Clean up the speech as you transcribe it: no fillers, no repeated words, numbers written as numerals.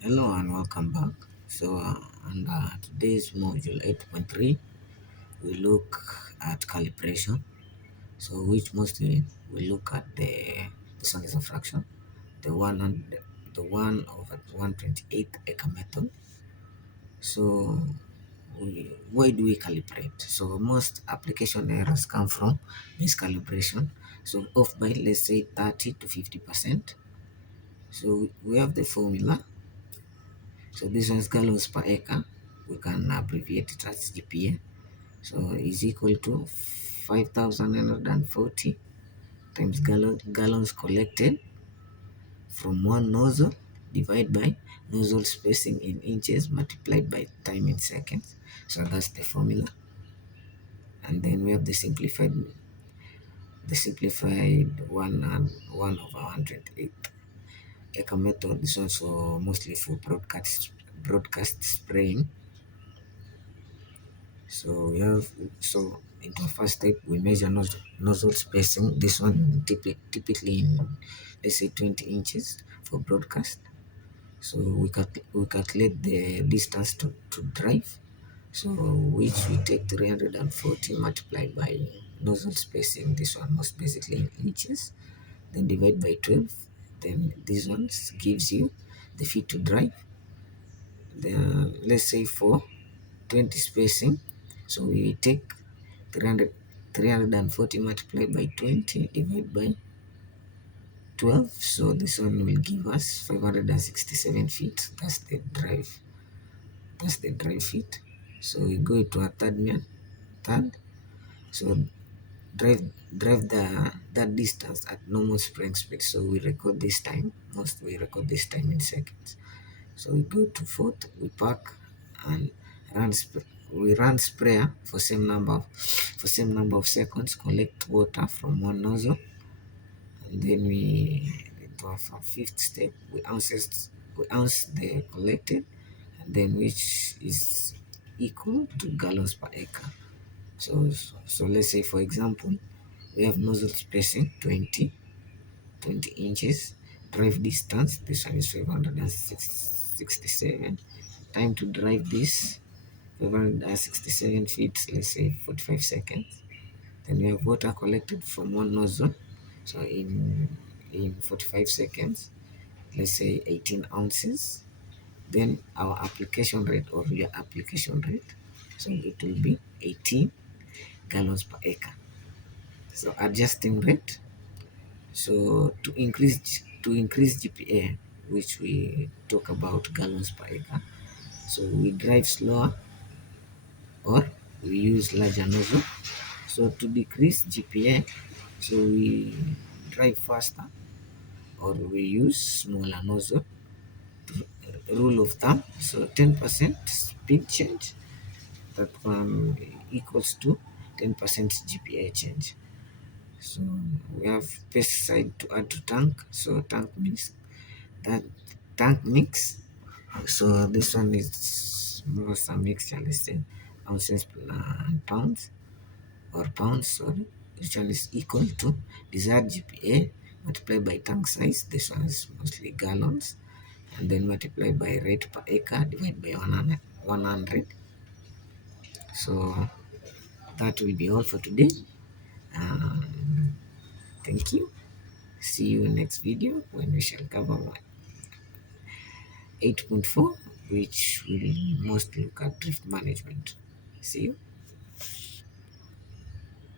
Hello and welcome back. On today's module 8.3, we look at calibration. So, which mostly we look at the sun is a fraction, the the 1/128 acre method. So, why do we calibrate? So, most application errors come from miscalibration. So, off by let's say 30 to 50%. So, we have the formula. So this one's gallons per acre. We can abbreviate it as GPA. So is equal to 5,940 times gallons collected from one nozzle divided by nozzle spacing in inches multiplied by time in seconds. So that's the formula. And then we have the simplified 1/108 acre method. This also mostly for broadcast spraying. So we have so into the first step we measure nozzle spacing. This one typically in let's say 20 inches for broadcast. So we calculate the distance to drive. So which we take 340 multiplied by nozzle spacing. This one most basically in inches. Then divide by 12. Then this one gives you the feet to drive. Then let's say for 20 spacing. So we take 340 multiplied by 20 divided by 12. So this one will give us 567 feet. That's the drive feet. So we go to a third. So drive drive that distance at normal spraying speed. So we record this time. We record this time in seconds. So we go to fourth, we park and we run sprayer for same number of seconds, collect water from one nozzle, and then we into our fifth step, we ounce the collected, and then which is equal to gallons per acre. So let's say for example, we have nozzle spacing 20 inches, drive distance, this one is 567, time to drive this 567 feet, let's say 45 seconds. Then we have water collected from one nozzle, so in 45 seconds, let's say 18 ounces. Then our application rate or your application rate, so it will be 18 gallons per acre. So adjusting rate. So to increase GPA, which we talk about gallons per acre, so we drive slower or we use larger nozzle. So to decrease GPA, so we drive faster or we use smaller nozzle. Rule of thumb, so 10% speed change, that one equals to 10% GPA change. So we have pesticide to add to tank. So that tank mix. So this one is more some mixture, let's say ounces and pounds or pounds, sorry, which one is equal to desired GPA multiplied by tank size. This one is mostly gallons, and then multiplied by rate per acre divided by 100. So that will be all for today. Thank you. See you in next video when we shall cover 8.4, which will mostly look at drift management. See you.